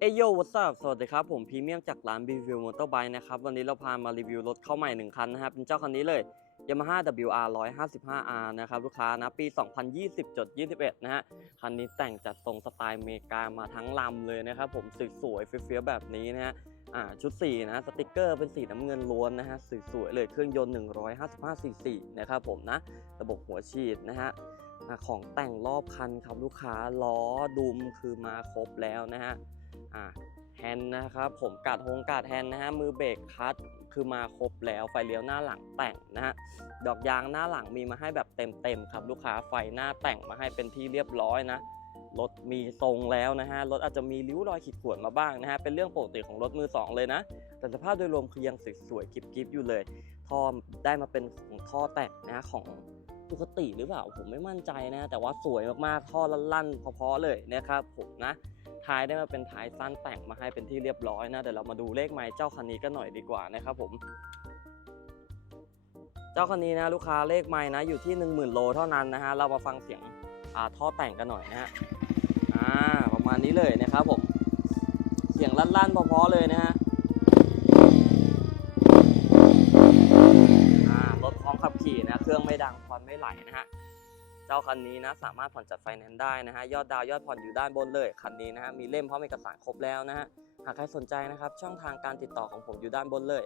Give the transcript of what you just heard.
เอโยวัสดุสวัสดีครับ ผมพรีเมียมจากร้าน b ีวิวมอเตอร์ไบค์นะครับ วันนี้เราพามารีวิวรถเข้าใหม่ 1 คันนะครับ เป็นเจ้าคันนี้เลย Yamaha WR 155R นะครับ ลูกค้านะปี 2020.21 นะฮะ คันนี้แต่งจัดทรงสไตล์อเมริกามาทั้งลำเลยนะครับ ผมสวยๆเฟี้ยวๆแบบนี้นะฮะอ่าชุดสีนะสติกเกอร์เป็นสีน้ำเงินล้วนนะฮะสวยๆเลยเครื่องยนต์ 155 cc นะครับผมนะระบบหัวฉีดนะฮะ ของแต่งรอบคันครับลูกค้าล้อดุมคือมาครบแล้วนะฮะแฮนด์นะครับผมกาดโฮงกาดแฮนด์นะฮะมือเบรกคัตคือมาครบแล้วไฟเลี้ยวหน้าหลังแต่งนะฮะดอกยางหน้าหลังมีมาให้แบบเต็มๆครับ ลูกค้าไฟหน้าแต่งมาให้เป็นที่เรียบร้อยนะรถมีทรงแล้วนะฮะรถอาจจะมีริ้วรอยขีดข่วนมาบ้างนะฮะเป็นเรื่องปกติของรถมือสองเลยนะ แต่สภาพโดยรวมคือยังสวยๆกิบๆอยู่เลยท่อได้มาเป็นของท่อแต่งนะฮะของ ปกติหรือเปล่าผมไม่มั่นใจนะ แต่ว่าสวยมากๆท่อลั่นๆเพราะๆเลยนะครับผมนะท้ายได้มาเป็นท้ายสั้นแต่งมาให้เป็นที่เรียบร้อยนะเดี๋ยวเรามาดูเลขไม้เจ้าคันนี้กันหน่อยดีกว่านะครับผม เจ้าคันนี้นะลูกค้าเลขไม้นะอยู่ที่ 10,000 โลเท่านั้นนะฮะเรามาฟังเสียงอ่าท่อแต่งกันหน่อยนะฮะอ่าประมาณนี้เลยนะครับผมเสียงลั่นๆเพราะๆเลยนะฮะางผ่อนไม่ไหลนะฮะเจ้าคันนี้นะสามารถผ่อนจัดไฟแนนซ์ได้นะฮะยอดดาวยอดผ่อนอยู่ด้านบนเลยคันนี้นะฮะมีเล่มพร้อมเอกสารครบแล้วนะฮะหากใครสนใจนะครับช่องทางการติดต่อของผมอยู่ด้านบนเลย